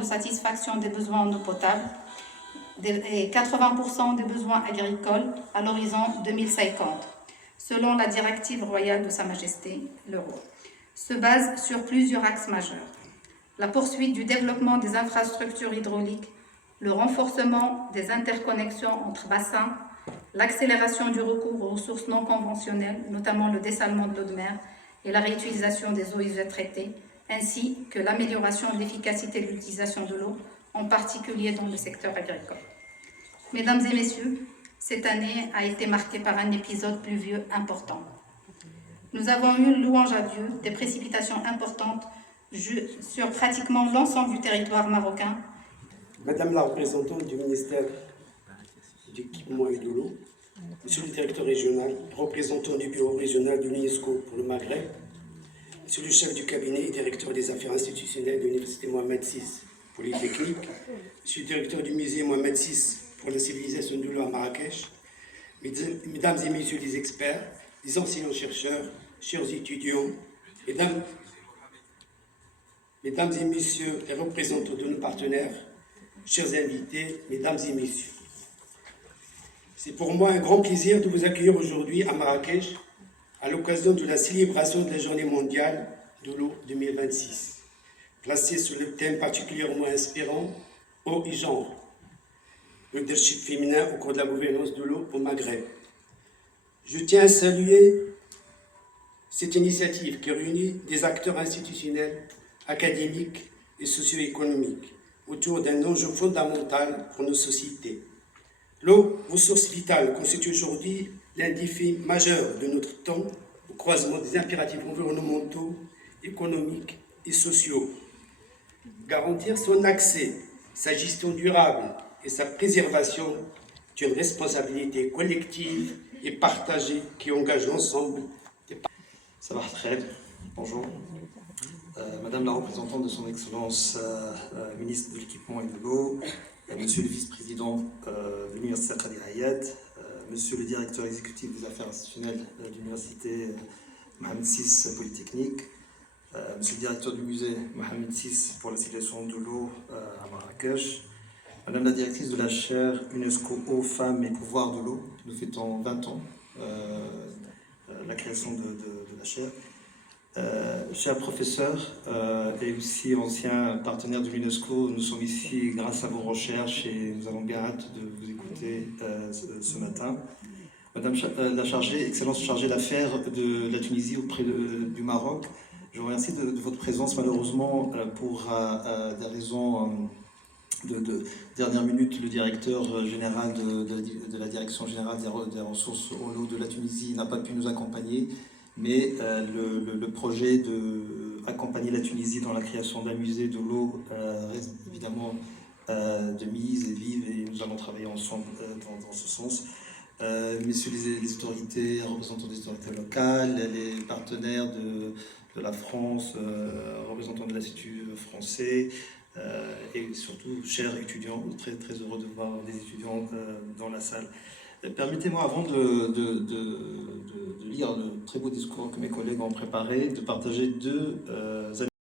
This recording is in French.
de satisfaction des besoins en eau potable et 80% des besoins agricoles à l'horizon 2050, selon la directive royale de Sa Majesté, le roi, se base sur plusieurs axes majeurs. La poursuite du développement des infrastructures hydrauliques, le renforcement des interconnexions entre bassins, l'accélération du recours aux ressources non conventionnelles, notamment le dessalement de l'eau de mer et la réutilisation des eaux usées traitées, ainsi que l'amélioration de l'efficacité de l'utilisation de l'eau, en particulier dans le secteur agricole. Mesdames et messieurs, cette année a été marquée par un épisode pluvieux important. Nous avons eu, louange à Dieu, des précipitations importantes sur pratiquement l'ensemble du territoire marocain. Madame la représentante du ministère de l'Équipement et de l'eau, Monsieur le directeur régional, représentant du bureau régional de l'UNESCO pour le Maghreb, Monsieur le chef du cabinet et directeur des affaires institutionnelles de l'Université Mohamed VI Polytechnique, Monsieur le directeur du musée Mohamed VI pour la civilisation de l'eau à Marrakech, Mesdames et Messieurs les experts, les enseignants-chercheurs, chers étudiants, Mesdames et Messieurs les représentants de nos partenaires, chers invités, Mesdames et Messieurs. C'est pour moi un grand plaisir de vous accueillir aujourd'hui à Marrakech à l'occasion de la célébration de la Journée mondiale de l'eau 2026, placée sur le thème particulièrement inspirant « Eau et genre », le leadership féminin au cours de la gouvernance de l'eau au Maghreb. Je tiens à saluer cette initiative qui réunit des acteurs institutionnels, académiques et socio-économiques autour d'un enjeu fondamental pour nos sociétés. L'eau, ressource vitale, constitue aujourd'hui l'un des défis majeurs de notre temps au croisement des impératifs environnementaux, économiques et sociaux. Garantir son accès, sa gestion durable et sa préservation est une responsabilité collective et partagée qui engage l'ensemble des parties. Sabah al-Khair, bonjour. Madame la représentante de son Excellence, ministre de l'Équipement et de l'eau, Monsieur le vice-président de l'Université Qadi Hayat, Monsieur le directeur exécutif des affaires institutionnelles de l'Université Mohamed VI Polytechnique, Monsieur le directeur du musée Mohamed VI pour la civilisation de l'eau à Marrakech, Madame la directrice de la chaire UNESCO Eau, Femmes et Pouvoir de l'eau, nous fêtons 20 ans la création de la chaire. Chers professeurs et aussi anciens partenaires de l'UNESCO, nous sommes ici grâce à vos recherches et nous avons bien hâte de vous écouter ce matin. Madame la Excellence chargée d'affaires de la Tunisie auprès du Maroc, je vous remercie de votre présence. Malheureusement, pour des raisons de dernière minute, le directeur général de la Direction générale des ressources en eau de la Tunisie n'a pas pu nous accompagner. Mais le projet d'accompagner la Tunisie dans la création d'un musée de l'eau reste évidemment de mise et vive et nous allons travailler ensemble dans ce sens. Messieurs les autorités, représentants des autorités locales, les partenaires de la France, représentants de l'Institut français et surtout chers étudiants, très, très heureux de voir des étudiants dans la salle. Permettez-moi, avant de lire le très beau discours que mes collègues ont préparé, de partager deux